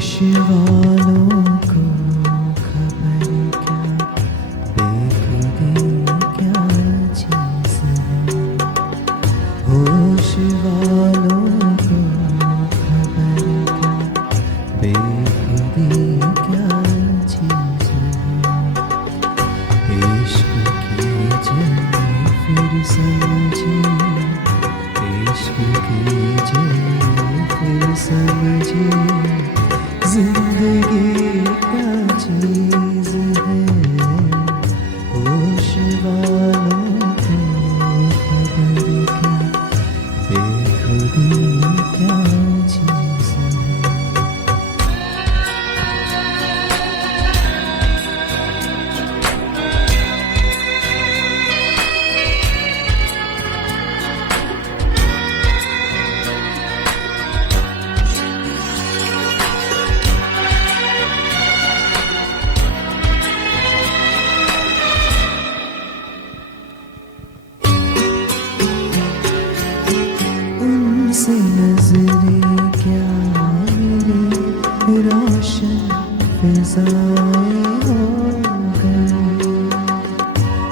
होश वालों को खबर क्या, बेखुदी क्या चीज़ है। होश वालों को खबर क्या, बेखुदी क्या चीज़ है। इश्क कीजिए फिर समझिए, इश्क कीजिए फिर समझिए, जिंदगी क्या चीज़ है। होश वालों को खबर क्या, बेखुदी क्या चीज़ है। उनसे नजरें क्या मेरी रोशन फिजाएं हो गई।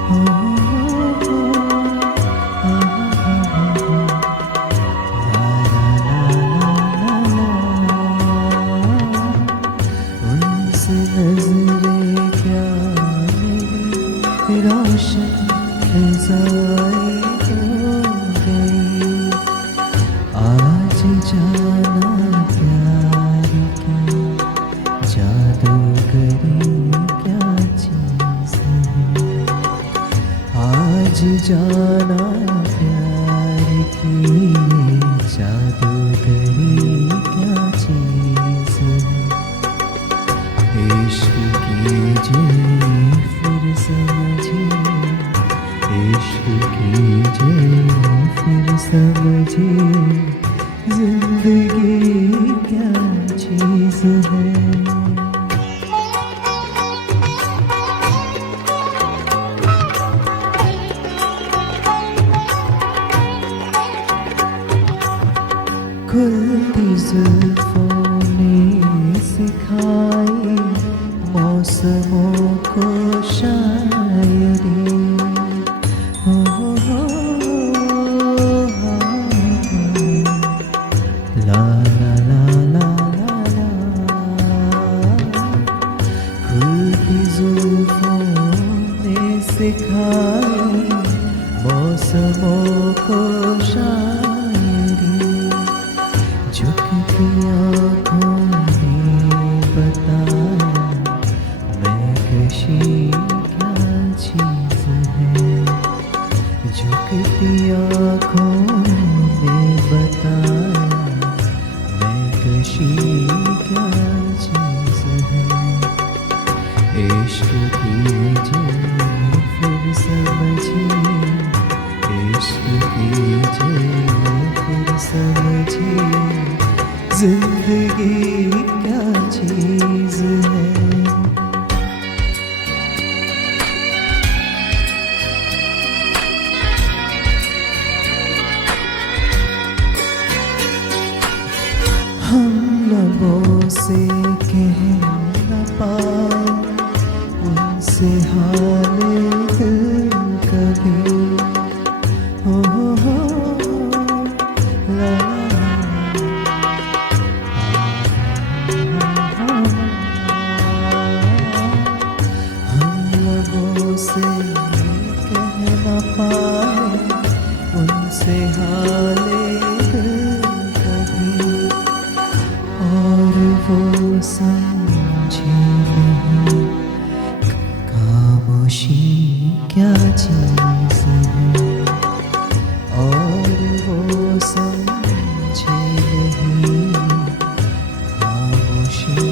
हो, हो, हो, हो, ला, ला, ला, ला, ला। उनसे नजरें क्या मेरी रोशन फिजाएं हो गई। आज जाना प्यार की जादूगरी क्या चीज़ है। आज जाना प्यार की जादूगरी क्या चीज़ है। इश्क कीजिए फिर समझिए, इश्क कीजिए फिर समझिए, जिंदगी क्या चीज़ है। खुलती जुल्फों ने सिखाई मौसमों को शायरी। हो, ला ला ला ला ला ला। खुलती जुल्फों ने सिखाई मौसमों को शायरी। झुकती आँखों ने बताया महकशी क्या चीज़ है। झुकती आँखों ने बताया महकशी क्या चीज़ है। इश्क कीजिए फिर समझिए, इश्क कीजिए फिर समझिए, जिंदगी क्या चीज़ है। हम लबों से कह न पाए उनसे हाल दिल कभी। हो, ला, हम लबों से कह न पाए उनसे हाल दिल कभी। और वो समझे नहीं खामोशी क्या चीज़ है। और वो समझे नहीं खामोशी